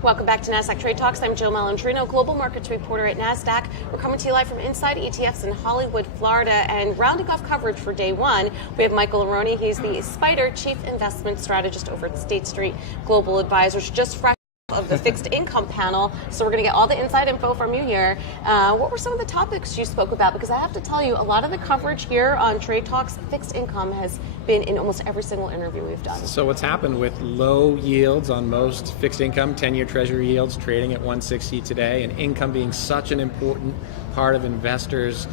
Welcome back to Nasdaq Trade Talks. I'm Jill Malandrino, Global Markets Reporter at Nasdaq. We're coming to you live from Inside ETFs in Hollywood, Florida. And rounding off coverage for day one, we have Michael Arone. He's the SPDR Chief Investment Strategist over at State Street Global Advisors. Just fresh of the fixed income panel, so we're going to get all the inside info from you here. What were some of the topics you spoke about? Because I have to tell you, a lot of the coverage here on Trade Talks, fixed income has been in almost every single interview we've done. So what's happened with low yields on most fixed income, 10-year treasury yields trading at 160 today, and income being such an important part of investors'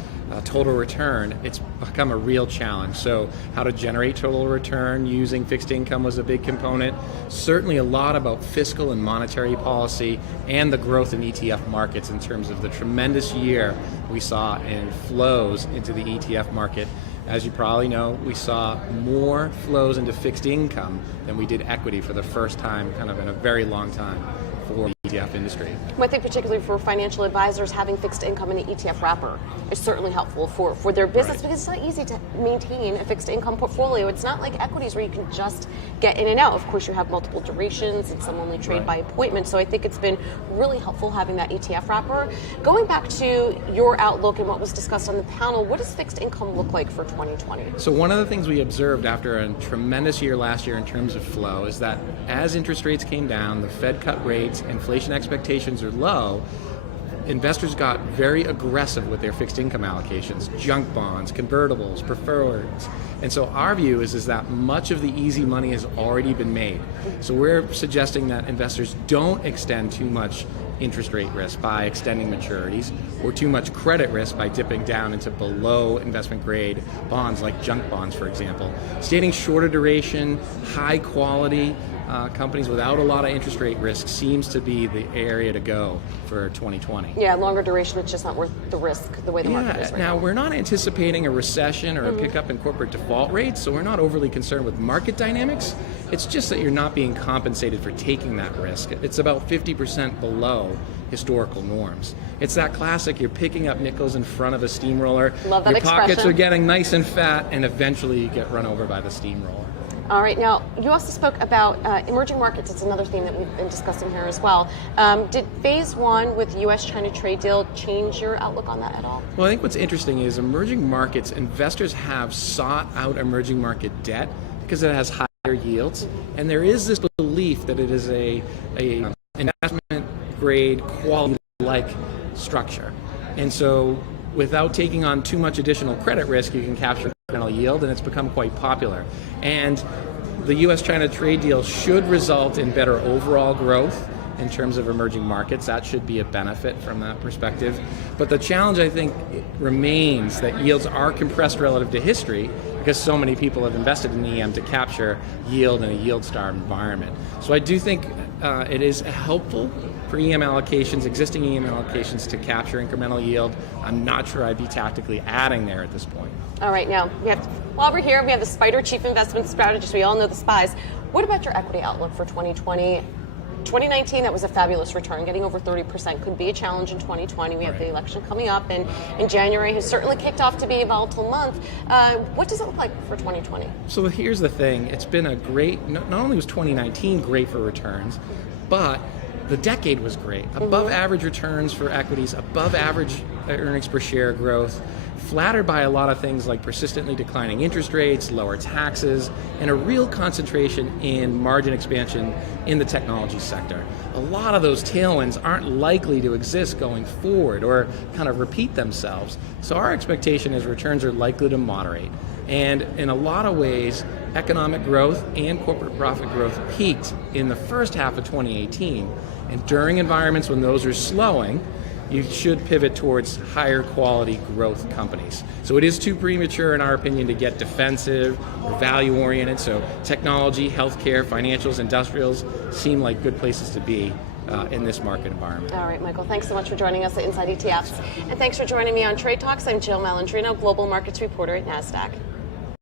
total return, it's become a real challenge. So how to generate total return using fixed income was a big component. Certainly a lot about fiscal and monetary policy and the growth in ETF markets in terms of the tremendous year we saw in flows into the ETF market. As you probably know, we saw more flows into fixed income than we did equity for the first time kind of in a very long time for the ETF industry. I think particularly for financial advisors, having fixed income in the ETF wrapper is certainly helpful for their business, because it's not easy to maintain a fixed income portfolio. It's not like equities where you can just get in and out. Of course, you have multiple durations and some only trade by appointment. So I think it's been really helpful having that ETF wrapper. Going back to your outlook and what was discussed on the panel, what does fixed income look like for 2020? So one of the things we observed after a tremendous year last year in terms of flow is that as interest rates came down, the Fed cut rates, inflation expectations are low, investors got very aggressive with their fixed income allocations, junk bonds, convertibles, preferreds. And so our view is that much of the easy money has already been made. So we're suggesting that investors don't extend too much interest rate risk by extending maturities, or too much credit risk by dipping down into below investment grade bonds like junk bonds, for example. Staying shorter duration, high quality companies without a lot of interest rate risk seems to be the area to go for 2020. Yeah, longer duration, it's just not worth the risk the way the market is right now. Now, we're not anticipating a recession or a pickup in corporate default rates, so we're not overly concerned with market dynamics. It's just that you're not being compensated for taking that risk. It's about 50% below historical norms. It's that classic, you're picking up nickels in front of a steamroller. Love that your expression. Pockets are getting nice and fat, and eventually you get run over by the steamroller. All right, now you also spoke about emerging markets. It's another theme that we've been discussing here as well. Did phase one with the U.S.-China trade deal change your outlook on that at all? Well, I think what's interesting is emerging markets, investors have sought out emerging market debt because it has higher yields, and there is this belief that it is a investment grade quality-like structure. And so without taking on too much additional credit risk, you can capture yield, and it's become quite popular. And the U.S.-China trade deal should result in better overall growth in terms of emerging markets. That should be a benefit from that perspective. But the challenge, I think, remains that yields are compressed relative to history because so many people have invested in EM to capture yield in a yield-starved environment. So I do think it is helpful for EM allocations, existing EM allocations, to capture incremental yield. I'm not sure I'd be tactically adding there at this point. All right, now, while we're here, we have the SPDR Chief Investment Strategist. We all know the SPYs. What about your equity outlook for 2020? 2019, that was a fabulous return. Getting over 30% could be a challenge in 2020. We have the election coming up, and in January has certainly kicked off to be a volatile month. What does it look like for 2020? So here's the thing. It's been a great, not only was 2019 great for returns, but the decade was great. Above average returns for equities, above average earnings per share growth, flattered by a lot of things like persistently declining interest rates, lower taxes, and a real concentration in margin expansion in the technology sector. A lot of those tailwinds aren't likely to exist going forward or kind of repeat themselves. So our expectation is returns are likely to moderate. And in a lot of ways, economic growth and corporate profit growth peaked in the first half of 2018. And during environments when those are slowing, you should pivot towards higher quality growth companies. So it is too premature, in our opinion, to get defensive or value oriented. So technology, healthcare, financials, industrials seem like good places to be in this market environment. All right, Michael, thanks so much for joining us at Inside ETFs. And thanks for joining me on Trade Talks. I'm Jill Malandrino, Global Markets Reporter at Nasdaq.